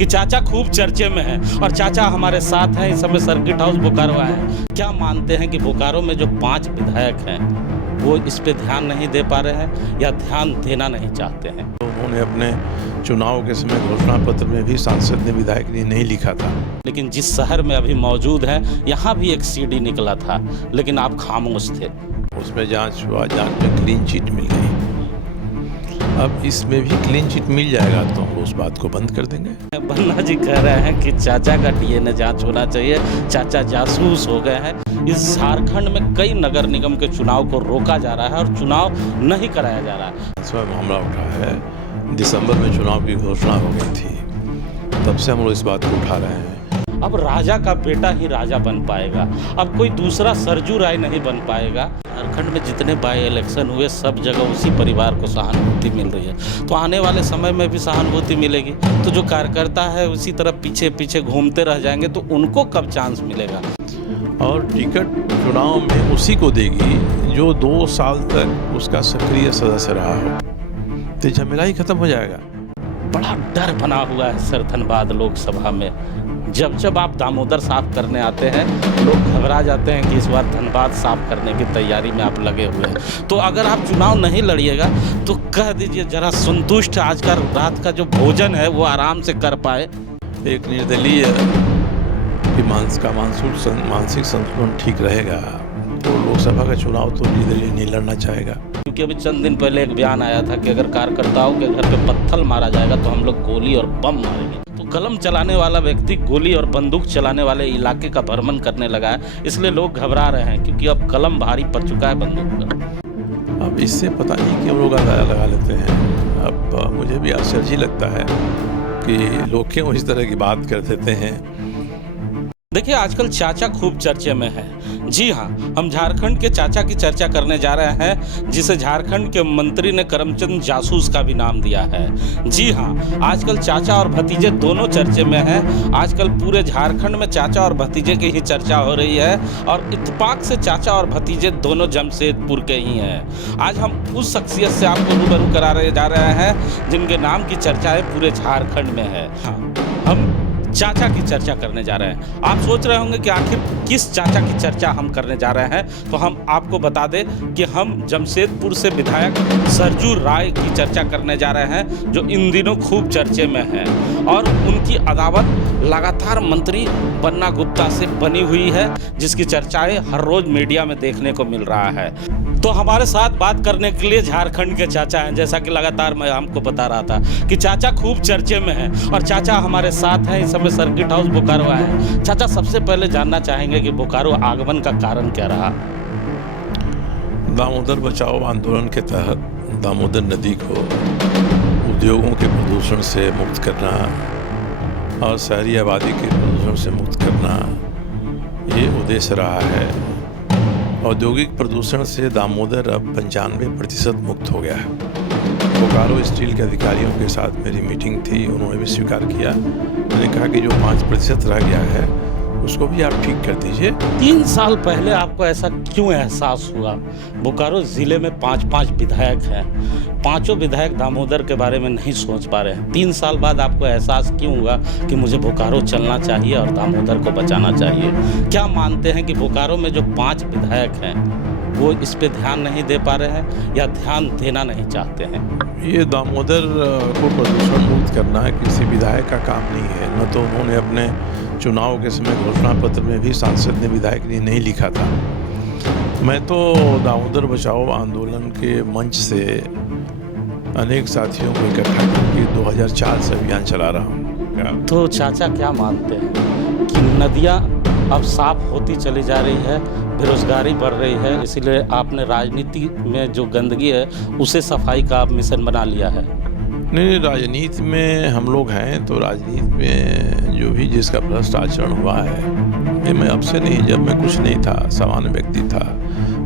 कि चाचा खूब चर्चे में है और चाचा हमारे साथ हैं। इस समय सर्किट हाउस बोकारो आए हैं। क्या मानते हैं कि बोकारो में जो 5 विधायक हैं वो इस पे ध्यान नहीं दे पा रहे हैं या ध्यान देना नहीं चाहते हैं? उन्होंने अपने चुनाव के समय घोषणा पत्र में भी सांसद ने विधायक ने नहीं लिखा था। लेकिन जिस शहर में अभी मौजूद हैं यहाँ भी एक सीडी निकला था, लेकिन आप खामोश थे। उसमें जांच हुआ, जांच में क्लीन चिट मिल गई। अब इसमें भी क्लीन चिट मिल जाएगा तो हम उस बात को बंद कर देंगे। बन्ना जी कह रहे हैं कि चाचा का डीएनए जांच होना चाहिए, चाचा जासूस हो गए हैं। इस झारखंड में कई नगर निगम के चुनाव को रोका जा रहा है और चुनाव नहीं कराया जा रहा है। इसमें मामला उठा है, दिसंबर में चुनाव की घोषणा हो गई थी, तब से हम लोग इस बात को उठा रहे हैं। अब राजा का बेटा ही राजा बन पाएगा, अब कोई दूसरा सरजू राय नहीं बन पाएगा। झारखंड में जितने बाई इलेक्शन हुए सब जगह उसी परिवार को सहानुभूति मिल रही है, तो आने वाले समय में भी सहानुभूति मिलेगी। तो जो कार्यकर्ता है उसी तरफ पीछे पीछे घूमते रह जाएंगे, तो उनको कब चांस मिलेगा? और टिकट चुनाव में उसी को देगी जो 2 साल तक उसका सक्रिय सदस्य रहा हो, तो झमेला ही खत्म हो जाएगा। बड़ा डर बना हुआ है सर धनबाद लोकसभा में। जब आप दामोदर साफ करने आते हैं लोग घबरा जाते हैं कि इस बार धनबाद साफ करने की तैयारी में आप लगे हुए हैं। तो अगर आप चुनाव नहीं लड़िएगा तो कह दीजिए जरा संतुष्ट आज का रात का जो भोजन है वो आराम से कर पाए। एक निर्दलीय कि मानसिक संतुलन ठीक रहेगा तो लोकसभा का चुनाव तो निर्दलीय नहीं लड़ना चाहेगा। क्योंकि अभी चंद दिन पहले एक बयान आया था कि अगर कार्यकर्ताओं के घर पे पत्थर मारा जाएगा तो हम लोग गोली और बम मारेंगे। तो कलम चलाने वाला व्यक्ति गोली और बंदूक चलाने वाले इलाके का भ्रमण करने लगा है, इसलिए लोग घबरा रहे हैं क्योंकि अब कलम भारी पड़ चुका है बंदूक का। अब इससे पता नहीं क्यों लोग अंदाजा लगा लेते हैं। अब मुझे भी आश्चर्य ही लगता है कि लोग क्यों इस तरह की बात कर देते हैं। देखिए आजकल चाचा खूब चर्चे में है। जी हाँ, हम झारखंड के चाचा की चर्चा करने जा रहे हैं जिसे झारखंड के मंत्री ने करमचंद जासूस का भी नाम दिया है। जी हाँ, आजकल चाचा और भतीजे दोनों चर्चे में हैं। आजकल पूरे झारखंड में चाचा और भतीजे की ही चर्चा हो रही है और इत्तेफाक से चाचा और भतीजे दोनों जमशेदपुर के ही हैं। आज हम उस शख्सियत से आपको रूबरू कराने जा रहे हैं जिनके नाम की चर्चाएं पूरे झारखंड में है। हाँ, हम चाचा की चर्चा करने जा रहे हैं। आप सोच रहे होंगे कि आखिर किस चाचा की चर्चा हम करने जा रहे हैं, तो हम आपको बता दें कि हम जमशेदपुर से विधायक सरजू राय की चर्चा करने जा रहे हैं जो इन दिनों खूब चर्चे में हैं और उनकी अदावत लगातार मंत्री बन्ना गुप्ता से बनी हुई है जिसकी चर्चाएं हर रोज मीडिया में देखने को मिल रहा है। तो हमारे साथ बात करने के लिए झारखंड के चाचा हैं, जैसा कि लगातार मैं आपको बता रहा था कि चाचा खूब चर्चे में हैं और चाचा हमारे साथ हैं। इस समय सर्किट हाउस बोकारो आए हैं। चाचा, सबसे पहले जानना चाहेंगे कि बोकारो आगमन का कारण क्या रहा? दामोदर बचाओ आंदोलन के तहत दामोदर नदी को उद्योगों के प्रदूषण से मुक्त करना और शहरी आबादी के प्रदूषण से मुक्त करना ये उद्देश्य रहा है। औद्योगिक प्रदूषण से दामोदर अब 95% मुक्त हो गया है। बोकारो स्टील के अधिकारियों के साथ मेरी मीटिंग थी, उन्होंने भी स्वीकार किया। मैंने कहा कि जो 5% रह गया है उसको भी आप ठीक कर दीजिए। 3 साल पहले आपको ऐसा क्यों एहसास हुआ? बोकारो जिले में 5 विधायक हैं, 5 विधायक दामोदर के बारे में नहीं सोच पा रहे हैं। 3 साल बाद आपको एहसास क्यों हुआ कि मुझे बोकारो चलना चाहिए और दामोदर को बचाना चाहिए? क्या मानते हैं कि बोकारो में जो 5 विधायक हैं वो इस पे ध्यान नहीं दे पा रहे हैं या ध्यान देना नहीं चाहते हैं? ये दामोदर को प्रदूषण मुक्त करना किसी विधायक का काम नहीं है। न तो उन्होंने अपने चुनाव के समय घोषणा पत्र में भी सांसद ने विधायक ने नहीं लिखा था। मैं तो दामोदर बचाओ आंदोलन के मंच से अनेक साथियों को इकट्ठा करके 2004 से अभियान चला रहा हूँ। तो चाचा क्या मानते हैं कि नदियाँ अब साफ होती चली जा रही है, बेरोजगारी बढ़ रही है, इसीलिए आपने राजनीति में जो गंदगी है उसे सफाई का आप मिशन बना लिया है? नहीं, राजनीति में हम लोग हैं तो राजनीति में जो भी जिसका भ्रष्ट आचरण हुआ है, ये मैं अब से नहीं, जब मैं कुछ नहीं था, सामान्य व्यक्ति था,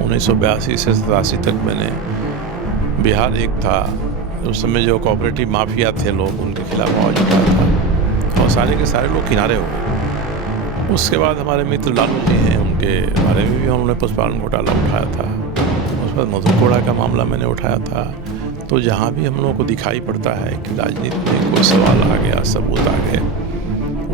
1982 से 87 तक मैंने बिहार एक था, उस समय जो कोऑपरेटिव माफिया थे लोग उनके खिलाफ आवाज उठाया था और सारे के सारे लोग किनारे हो गए। उसके बाद हमारे मित्र लालू जी हैं, उनके बारे में भी हमने पशुपालन घोटाला उठाया था। उसके बाद मधु कोड़ा का मामला मैंने उठाया था। तो जहाँ भी हम लोगों को दिखाई पड़ता है कि राजनीति में कोई सवाल आ गया, सबूत आ गए,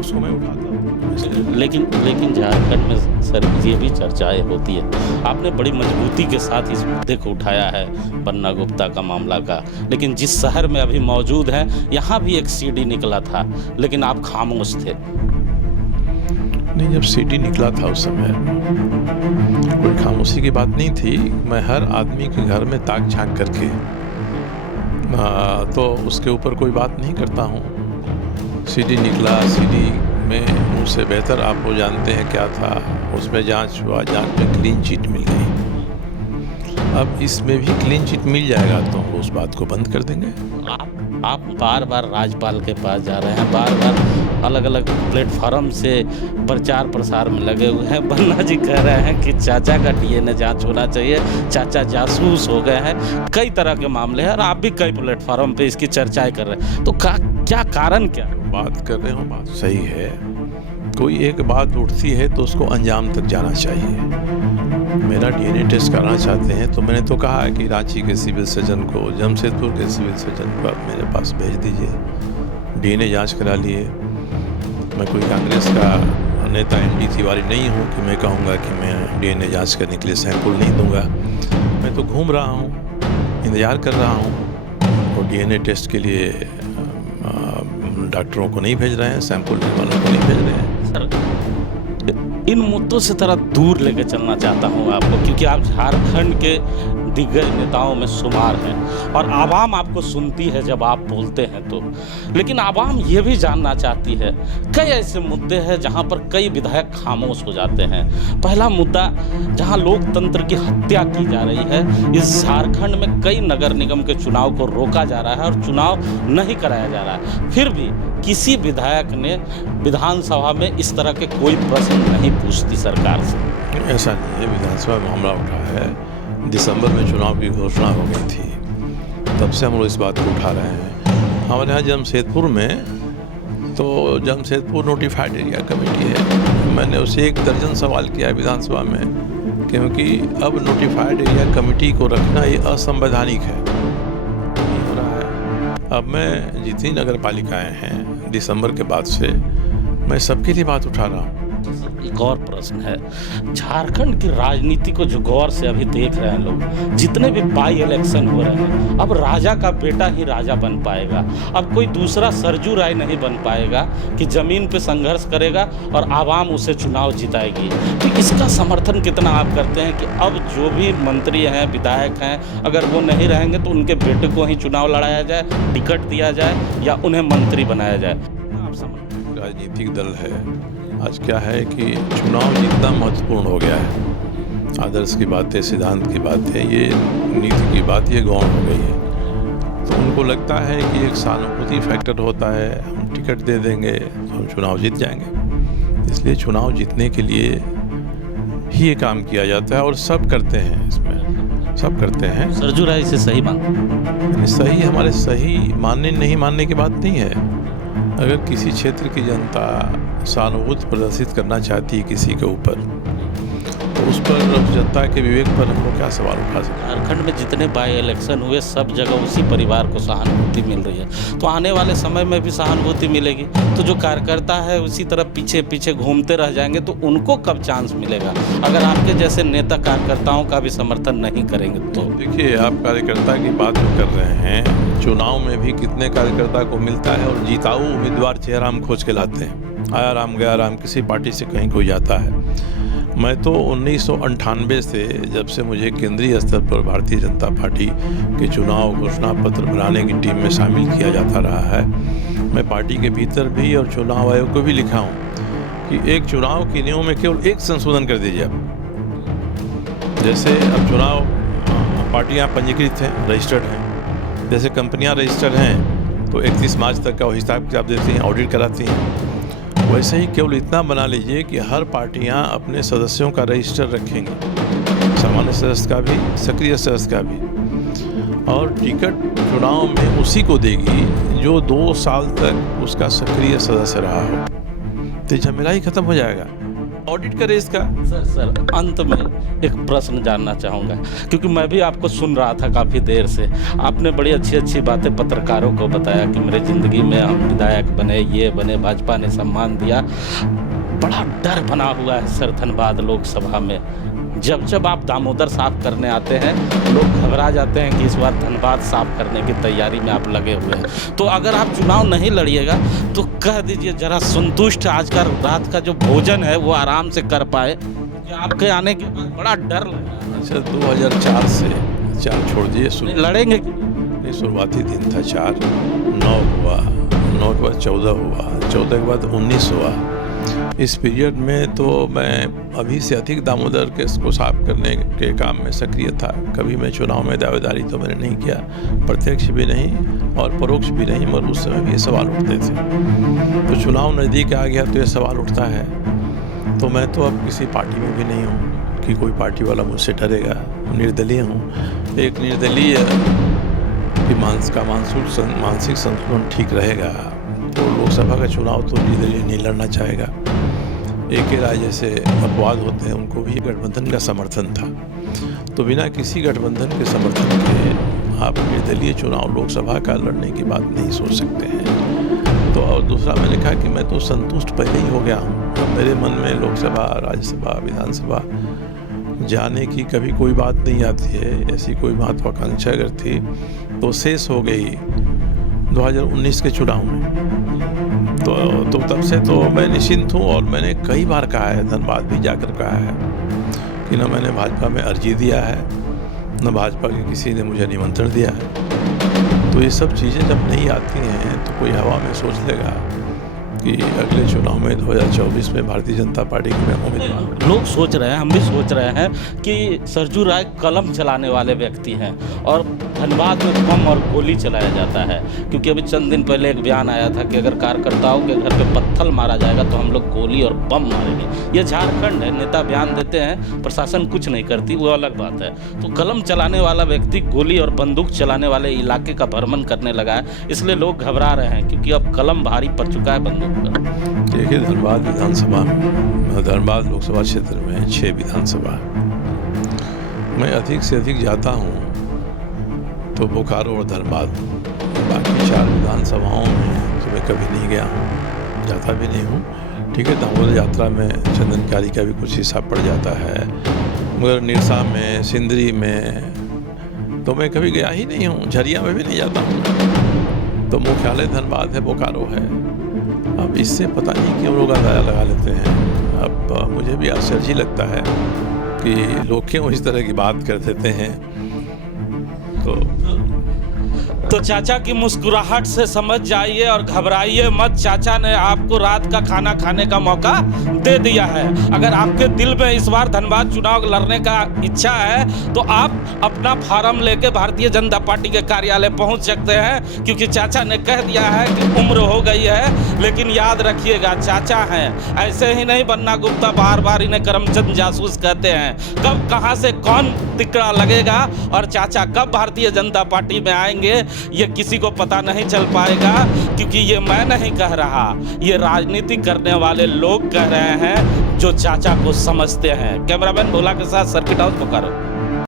उसको मैं उठाता हूँ। लेकिन झारखंड में सर ये भी चर्चाएं होती है, आपने बड़ी मजबूती के साथ इस मुद्दे को उठाया है बन्ना गुप्ता का मामला का, लेकिन जिस शहर में अभी मौजूद हैं यहाँ भी एक सीडी निकला था, लेकिन आप खामोश थे। नहीं, जब सीडी निकला था उस समय कोई खामोशी की बात नहीं थी। मैं हर आदमी के घर में ताक झांक करके तो उसके ऊपर कोई बात नहीं करता हूँ। सीडी निकला, सीडी में मुझसे बेहतर आप वो जानते हैं क्या था, उसमें जांच हुआ, जांच में क्लीन चिट मिल गई। अब इसमें भी क्लीन चिट मिल जाएगा तो हम उस बात को बंद कर देंगे। आप बार बार राज्यपाल के पास जा रहे हैं, बार बार अलग अलग प्लेटफॉर्म से प्रचार प्रसार में लगे हुए हैं। बन्ना जी कह रहे हैं कि चाचा का डीएनए जांच होना चाहिए, चाचा जासूस हो गए हैं, कई तरह के मामले हैं और आप भी कई प्लेटफॉर्म पे इसकी चर्चाएं कर रहे हैं। तो क्या कारण क्या बात कर रहे हो, बात सही है। कोई एक बात उठती है तो उसको अंजाम तक जाना चाहिए। मेरा डीएनए टेस्ट कराना चाहते हैं तो मैंने तो कहा है कि रांची के सिविल सर्जन को, जमशेदपुर के सिविल सर्जन को आप मेरे पास भेज दीजिए, डीएनए जांच करा लिए। मैं कोई कांग्रेस का नेता एनडी तिवारी नहीं हूँ कि मैं कहूँगा कि मैं डीएनए जांच करने के लिए सैंपल नहीं दूंगा। मैं तो घूम रहा हूँ, इंतज़ार कर रहा हूँ, और डीएनए टेस्ट के लिए डॉक्टरों को नहीं भेज रहे हैं, सैंपल लेने वालों को नहीं भेज रहे हैं। सर, इन मुद्दों से थोड़ा दूर लेके चलना चाहता हूँ आपको, क्योंकि आप झारखंड के दिग्गज नेताओं में शुमार हैं और आवाम आपको सुनती है जब आप बोलते हैं तो। लेकिन आवाम ये भी जानना चाहती है, कई ऐसे मुद्दे हैं जहाँ पर कई विधायक खामोश हो जाते हैं। पहला मुद्दा, जहाँ लोकतंत्र की हत्या की जा रही है। इस झारखंड में कई नगर निगम के चुनाव को रोका जा रहा है और चुनाव नहीं कराया जा रहा है, फिर भी किसी विधायक ने विधानसभा में इस तरह के कोई प्रश्न नहीं पूछती सरकार से। ऐसा नहीं है, विधानसभा मामला उठा है, दिसंबर में चुनाव की घोषणा हो गई थी, तब से हम लोग इस बात को उठा रहे हैं। हमारे यहाँ जमशेदपुर में तो जमशेदपुर नोटिफाइड एरिया कमेटी है, मैंने उसे 1 दर्जन सवाल किया है विधानसभा में, क्योंकि अब नोटिफाइड एरिया कमेटी को रखना ये असंवैधानिक है, नहीं हो रहा है। अब मैं जितनी नगर पालिकाएँ हैं दिसंबर के बाद से मैं सबके लिए बात उठा रहा हूँ। एक और प्रश्न है, झारखंड की राजनीति को जो गौर से अभी देख रहे हैं लोग, जितने भी बाई इलेक्शन हो रहे हैं, अब राजा का बेटा ही राजा बन पाएगा। अब कोई दूसरा सरजू राय नहीं बन पाएगा कि जमीन पे संघर्ष करेगा और आवाम उसे चुनाव जिताएगी। तो इसका समर्थन कितना आप करते हैं कि अब जो भी मंत्री हैं, विधायक हैं, अगर वो नहीं रहेंगे तो उनके बेटे को ही चुनाव लड़ाया जाए, टिकट दिया जाए या उन्हें मंत्री बनाया जाए? राजनीतिक दल है, आज क्या है कि चुनाव जितना महत्वपूर्ण हो गया है, आदर्श की बातें, सिद्धांत की बातें, ये नीति की बात, ये गौण हो गई है। तो उनको लगता है कि एक सहानुभूति फैक्टर होता है, हम टिकट दे देंगे तो हम चुनाव जीत जाएंगे। इसलिए चुनाव जीतने के लिए ही ये काम किया जाता है और सब करते हैं, इसमें सब करते हैं। सरजू राय इसे सही मानते? सही, हमारे सही मानने नहीं मानने की बात नहीं है। अगर किसी क्षेत्र की जनता सहानुभूति प्रदर्शित करना चाहती है किसी के ऊपर, तो उस पर जनता के विवेक पर हम लोग क्या सवाल उठा सकते हैं? झारखंड में जितने बाई इलेक्शन हुए सब जगह उसी परिवार को सहानुभूति मिल रही है, तो आने वाले समय में भी सहानुभूति मिलेगी। तो जो कार्यकर्ता है उसी तरह पीछे पीछे घूमते रह जाएंगे तो उनको कब चांस मिलेगा, अगर आपके जैसे नेता कार्यकर्ताओं का भी समर्थन नहीं करेंगे तो? देखिए, आप कार्यकर्ता की बात जो कर रहे हैं, चुनाव में भी कितने कार्यकर्ता को मिलता है और जीताऊ उम्मीदवार चेहरा हम खोज के लाते हैं। आया राम गया राम, किसी पार्टी से कहीं कोई जाता है। मैं तो 1998 से, जब से मुझे केंद्रीय स्तर पर भारतीय जनता पार्टी के चुनाव घोषणा पत्र बनाने की टीम में शामिल किया जाता रहा है, मैं पार्टी के भीतर भी और चुनाव आयोग को भी लिखा हूँ कि एक चुनाव के नियमों में केवल एक संशोधन कर दीजिए आप। जैसे अब चुनाव पार्टियाँ पंजीकृत हैं, रजिस्टर्ड हैं, जैसे कंपनियाँ रजिस्टर्ड हैं तो 31 मार्च तक का हिसाब किताब देती हैं, ऑडिट कराती हैं, वैसे ही केवल इतना बना लीजिए कि हर पार्टियां अपने सदस्यों का रजिस्टर रखेंगी, सामान्य सदस्य का भी, सक्रिय सदस्य का भी, और टिकट चुनाव में उसी को देगी जो 2 साल तक उसका सक्रिय सदस्य रहा हो। तो झमेला ही खत्म हो जाएगा। ऑडिट करे इसका। सर अंत में एक प्रश्न जानना चाहूँगा, क्योंकि मैं भी आपको सुन रहा था काफ़ी देर से। आपने बड़ी अच्छी अच्छी बातें पत्रकारों को बताया कि मेरे ज़िंदगी में हम विधायक बने, ये बने, भाजपा ने सम्मान दिया। बड़ा डर बना हुआ है सर धनबाद लोकसभा में। जब आप दामोदर साफ करने आते हैं, लोग घबरा जाते हैं कि इस बार धनबाद साफ करने की तैयारी में आप लगे हुए हैं। तो अगर आप चुनाव नहीं लड़िएगा तो कह दीजिए जरा संतुष्ट, आज का रात का जो भोजन है वो आराम से कर पाए, कि आपके आने के बाद बड़ा डर लग रहा है। अच्छा, 2004 से 4 छोड़ दिए, लड़ेंगे शुरुआती दिन था 4, 9 हुआ, 9 के बाद 14 हुआ, 14 के बाद 19 हुआ। इस पीरियड में तो मैं अभी से अधिक दामोदर केस को साफ करने के काम में सक्रिय था। कभी मैं चुनाव में दावेदारी तो मैंने नहीं किया, प्रत्यक्ष भी नहीं और परोक्ष भी नहीं, मगर उस समय भी ये सवाल उठते थे। तो चुनाव नज़दीक आ गया तो ये सवाल उठता है। तो मैं तो अब किसी पार्टी में भी नहीं हूँ कि कोई पार्टी वाला मुझसे डरेगा। निर्दलीय हूँ। एक निर्दलीय कि मानसिक संतुलन ठीक रहेगा तो लोकसभा का चुनाव तो निर्दलीय नहीं लड़ना चाहेगा। एक ही राय जैसे अपवाद होते हैं, उनको भी गठबंधन का समर्थन था। तो बिना किसी गठबंधन के समर्थन के आप निर्दलीय चुनाव लोकसभा का लड़ने की बात नहीं सोच सकते हैं। तो और दूसरा मैंने कहा कि मैं तो संतुष्ट पहले ही हो गया हूँ। अब मेरे मन में लोकसभा, राज्यसभा, विधानसभा जाने की कभी कोई बात नहीं आती है। ऐसी कोई महत्वाकांक्षा अगर थी तो शेष हो गई 2019 के चुनाव में। तो तब से तो मैं निश्चिंत हूँ। और मैंने कई बार कहा है, धनबाद भी जाकर कहा है कि न मैंने भाजपा में अर्जी दिया है, न भाजपा के किसी ने मुझे निमंत्रण दिया है। तो ये सब चीज़ें जब नहीं आती हैं तो कोई हवा में सोच लेगा कि अगले चुनाव में 2024 में भारतीय जनता पार्टी के मैं उम्मीदवार। लोग सोच रहे हैं, हम भी सोच रहे हैं कि सरजू राय कलम चलाने वाले व्यक्ति हैं और धनबाद में बम और गोली चलाया जाता है। क्योंकि अभी चंद दिन पहले एक बयान आया था कि अगर कार्यकर्ताओं के घर पे पत्थर मारा जाएगा तो हम लोग गोली और बम मारेंगे। ये झारखंड है, नेता बयान देते हैं, प्रशासन कुछ नहीं करती, वो अलग बात है। तो कलम चलाने वाला व्यक्ति गोली और बंदूक चलाने वाले इलाके का भ्रमण करने लगा है, इसलिए लोग घबरा रहे हैं क्योंकि अब कलम भारी पड़ चुका है बंदूक। देखिए, धनबाद विधानसभा, धनबाद लोकसभा क्षेत्र में 6 विधानसभा, मैं अधिक से अधिक जाता हूँ तो बोकारो और धनबाद। बाकी 4 विधानसभाओं में तो मैं कभी नहीं गया हूँ, जाता भी नहीं हूँ। ठीक है, दामोदर यात्रा में चंदनकारी का भी कुछ हिस्सा पड़ जाता है, मगर निरसा में, सिंदरी में तो मैं कभी गया ही नहीं हूँ। झरिया में भी नहीं जाता हूँ। तो मुख्यालय धनबाद है, बोकारो है। अब इससे पता नहीं क्यों लोग अंदाजा लगा लेते हैं। अब मुझे भी आश्चर्य ही लगता है कि लोग क्यों इस तरह की बात कर देते हैं। तो चाचा की मुस्कुराहट से समझ जाइए और घबराइए मत, चाचा ने आपको रात का खाना खाने का मौका दे दिया है। अगर आपके दिल में इस बार धनबाद चुनाव लड़ने का इच्छा है तो आप अपना फार्म लेके भारतीय जनता पार्टी के कार्यालय पहुंच सकते हैं, क्योंकि चाचा ने कह दिया है कि उम्र हो गई है। लेकिन याद रखिएगा, चाचा हैं, ऐसे ही नहीं बनना गुप्ता, बार बार इन्हें करमचंद जासूस कहते हैं। कब कहां से कौन तिकड़ा लगेगा और चाचा कब भारतीय जनता पार्टी में आएंगे ये किसी को पता नहीं चल पाएगा, क्योंकि ये मैं नहीं कह रहा, ये राजनीति करने वाले लोग कह रहे हैं जो चाचा को समझते हैं। कैमरामैन भोला के साथ सर्किट हाउस बोकारो।